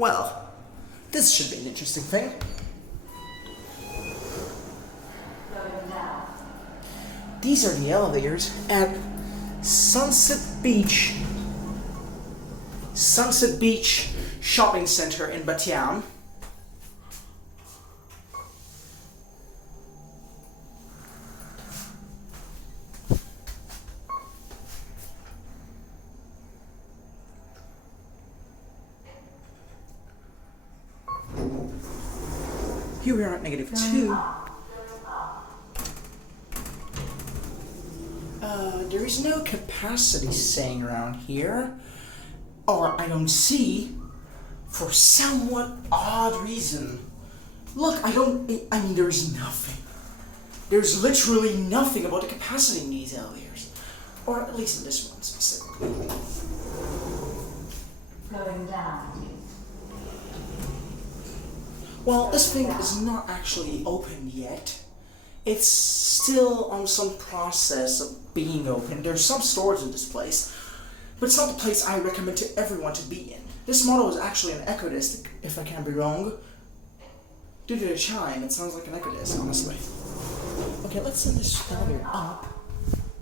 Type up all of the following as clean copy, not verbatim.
Well, this should be an interesting thing. These are the elevators at Sunset Beach Shopping Center in Bat Yam. Here we are at -2. There is no capacity saying around here, or I don't see, for somewhat odd reason. Look, I mean, there's nothing. There's literally nothing about the capacity in these elevators, or at least in this one specifically. Going down. Well, this thing is not actually open yet. It's still on some process of being open. There's some storage in this place, but it's not the place I recommend to everyone to be in. This model is actually an Ecodisc, if I can't be wrong. Due to the chime, it sounds like an Ecodisc, honestly. Okay, let's send this elevator up,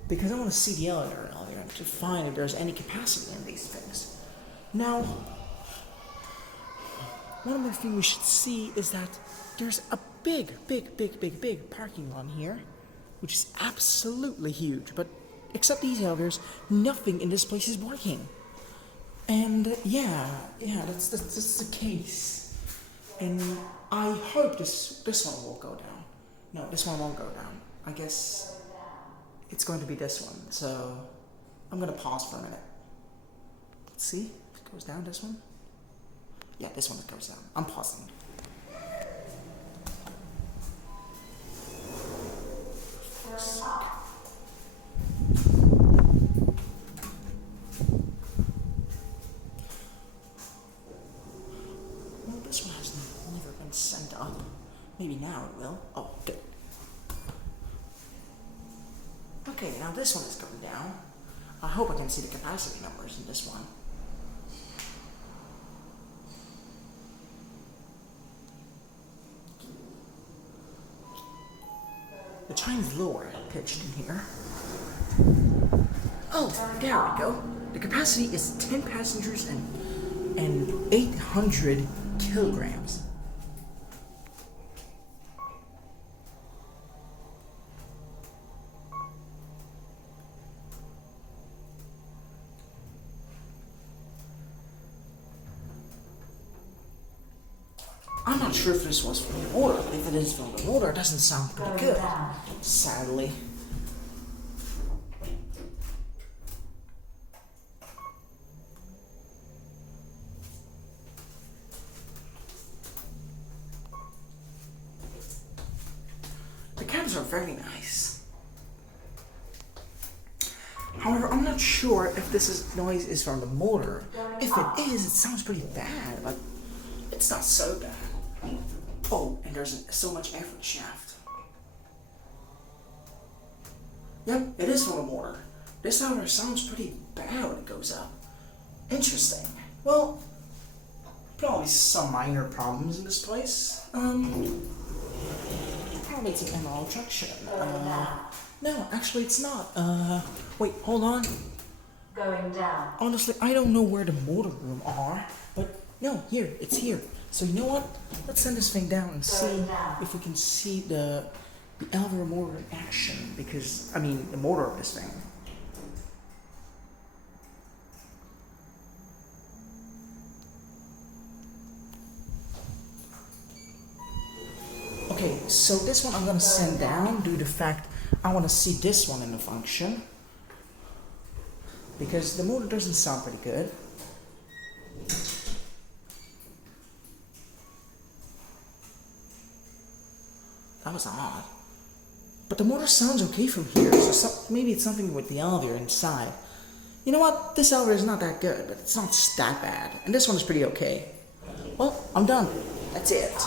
because I want to see the elevator to find if there's any capacity in these things. Now, one more thing we should see is that there's a big parking lot here, which is absolutely huge, but except these elevators, nothing in this place is working. And yeah, that's the case. And I hope this one will go down. No, this one won't go down. I guess it's going to be this one, so I'm gonna pause for a minute. Let's see if it goes down, this one. Yeah, this one goes down. I'm pausing. Well, this one has never been sent up. Maybe now it will. Oh, good. Okay, now this one is going down. I hope I can see the capacity numbers in this one. The chime's lower pitched in here. Oh, there we go. The capacity is 10 passengers and 800 kilograms. I'm not sure if this was from the motor, but if it is from the motor, it doesn't sound pretty good, sadly. The cabs are very nice. However, I'm not sure if this noise is from the motor. If it is, it sounds pretty bad, but it's not so bad. Oh, and there's so much air from the shaft. Yep, it is from a motor. This elevator sounds pretty bad when it goes up. Interesting. Well, probably some minor problems in this place. Probably it's an MRL Traction. No, actually it's not. Wait, hold on. Going down. Honestly, I don't know where the motor room are, but no, here, it's here. So you know what? Let's send this thing down and see if we can see the elevator motor in action, because, I mean, the motor of this thing. Okay, so this one I'm gonna send down due to the fact I want to see this one in the function, because the motor doesn't sound pretty good. That was odd. But the motor sounds okay from here, so maybe it's something with the elevator inside. You know what? This elevator is not that good, but it's not that bad. And this one is pretty okay. Well, I'm done. That's it.